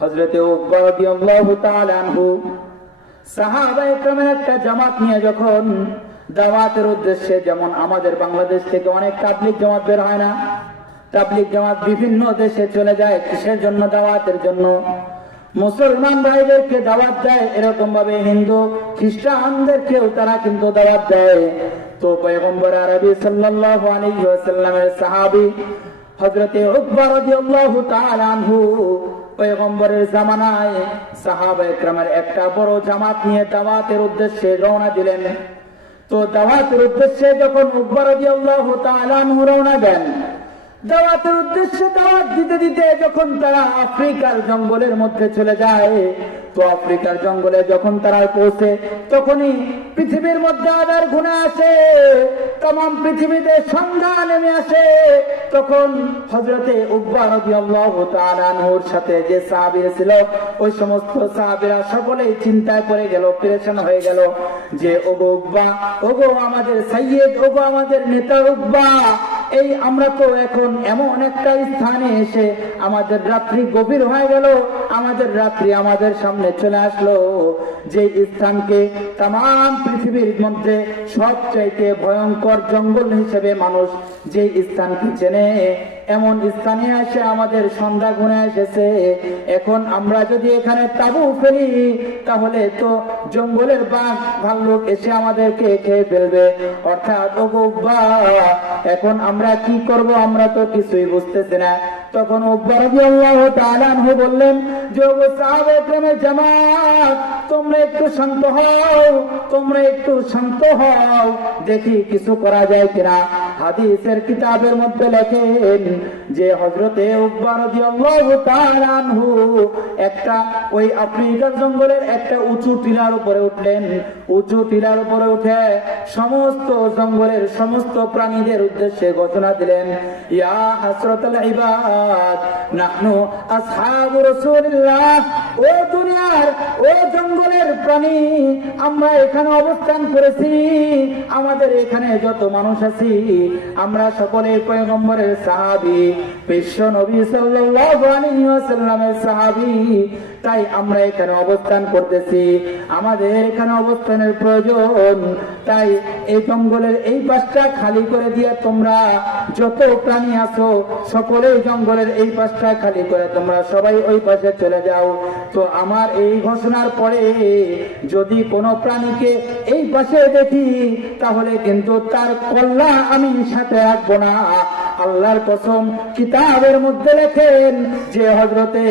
হজরতে আনহু সাহাবা একরামের একটা জামাত নিয়ে যখন দাওয়াতের উদ্দেশ্যে, যেমন আমাদের বাংলাদেশ থেকে অনেক তাবলিক জামাত বের হয় না তাবলিক জামাত বিভিন্ন দেশে চলে যায় কিসের জন্য? দাওয়াতের জন্য। মুসলমান ভাইদেরকে দাওয়াত দেয় এরকম ভাবে হিন্দু, খ্রিস্টানদেরকেও তারা কিন্তু দাওয়াত দেয়। তো পয়গম্বর আরবি সাল্লাল্লাহু আলাইহি ওয়াসাল্লামের সাহাবী হযরতে উকবা রাদিয়াল্লাহু তাআলা আনহু পয়গম্বরের জামানায় সাহাবা একরামের একটা বড় জামাত নিয়ে দাওয়াতের উদ্দেশ্যে রওনা দিলেন। তো দাওয়াতের উদ্দেশ্যে যখন তাআলা রওনা দেন, দাওয়াতের উদ্দেশ্যে দাওয়াত দিতে দিতে যখন তারা আফ্রিকার জঙ্গলের মধ্যে চলে যায়, তো আফ্রিকার জঙ্গলে যখন তারা পৌঁছে, তখনই পৃথিবীর মধ্যে আবার ঘুরে আসে। তাম পৃথিবীতে সন্ধ্যা নেমে আসে। তখন হজরতে তাআলার সাথে যে সাহাবীরা ছিল, ওই সমস্ত সাহাবীরা সকলেই চিন্তায় পড়ে গেল, পেরেশান হয়ে গেল যে, ওগো উকবা, ওগো আমাদের সাইয়েদ, ওগো আমাদের নেতা উকবা, এই আমরা তো এখন এমন একটা স্থানে এসে আমাদের রাত্রি গভীর হয়ে গেল আমাদের রাত্রি আমাদের সামনে চলে আসলো। যে স্থানকে তাম পৃথিবীর মধ্যে সবচাইতে ভয়ঙ্কর জঙ্গল হিসেবে মানুষ যে স্থানকে চেনে, এমন স্থানে এসে আমাদের সন্ধ্যা গুনে এসেছে। এখন আমরা যদি এখানে তাবু ফেলি, তাহলে তো জঙ্গলের বাঘ, ভাল্লুক এসে আমাদেরকে খেয়ে ফেলবে। অর্থাৎ এখন আমরা কি করব, আমরা তো কিছুই বুঝতেছি না। তখন আল্লাহ বললেন, যে তোমরা একটু শান্ত হও, তোমরা একটু শান্ত হও, দেখি কিছু করা যায় কিনা। হাদিসের কিতাবের মধ্যে লেখেন যে হজরতে একটা ওই আফ্রিকার জঙ্গলের একটা উঁচু টিলার উপরে উঠলেন। উঁচু টিলার উপরে উঠে সমস্ত জঙ্গলের সমস্ত প্রাণীদের উদ্দেশ্যে ঘোষণা দিলেন, ইয়া হাসরাতাল ইবাদ, নাহনু আসহাবু রাসূলিল্লাহ, ও দুনিয়ার ও জঙ্গলের প্রাণী, আমরা এখানে অবস্থান করেছি। আমাদের এখানে যত মানুষ আছি, আমরা সকলে পয়গম্বরের সাহাবী, বিশ্ব নবী ওয়াসাল্লামের সাহাবী। তাই আমরা এখানে অবস্থান করতেছি। আমাদের এখানে অবস্থানের প্রয়োজন। তাই এই জঙ্গলের এই পাশটা খালি করে দিয়ে তোমরা যত প্রাণী আছো সকলে জঙ্গলের এই পাশটা খালি করে তোমরা সবাই ওই পাশে চলে যাও। তো আমার এই ঘোষণার পরে যদি কোনো প্রাণীকে এই পাশে দেখি, তাহলে কিন্তু তার কল্যাণ আমি সাথে রাখব না। আল্লাহর কসম কিতাবের মধ্যে লেখেন যে হজরতে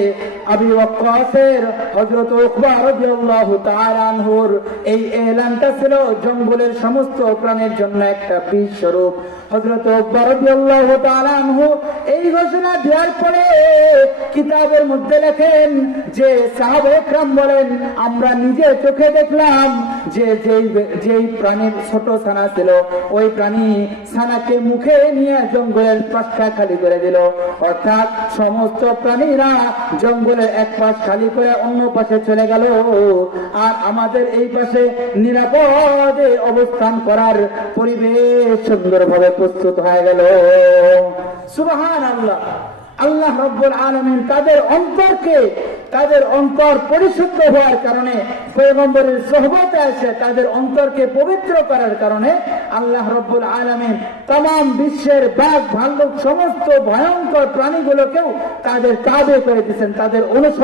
আবি ওয়াক্কাসের হজরত উকবা রাদিয়াল্লাহু তাআলা আনহুর এই এলানটা ছিল জঙ্গলের সমস্ত প্রাণীর জন্য একটা বিষ স্বরূপ উকবা রাদিয়াল্লাহু তাআলা আনহু এই ঘোষণা দেওয়ার পরে কিতাবের মধ্যে লেখেন যে বলেন, আমরা নিজে চোখে দেখলাম যে যেই যেই প্রাণীর ছোট ছানা ছিল, ওই প্রাণী ছানাকে মুখে নিয়ে জঙ্গলের পাশটা খালি করে দিল। অর্থাৎ সমস্ত প্রাণীরা জঙ্গলের এক পাশ খালি করে অন্য পাশে চলে গেল। আর আমাদের এই পাশে নিরাপদে অবস্থান করার পরিবেশ সুন্দরভাবে প্রস্তুত হয়ে গেল। সুবাহ আল্লাহ আল্লাহ রব্বুল আলমিন তাদের অন্তরকে, তাদের অন্তর পরিশুদ্ধ হওয়ার কারণে, পয়গম্বরের সহবতে আসে তাদের অন্তরকে পবিত্র করার কারণে আল্লাহ রব্বুল আলমিন তাম বিশ্বের বাঘ, ভাল্লুক, সমস্ত ভয়ঙ্কর প্রাণীগুলোকেও তাদের কাবে করে দিচ্ছেন তাদের অনুসরণ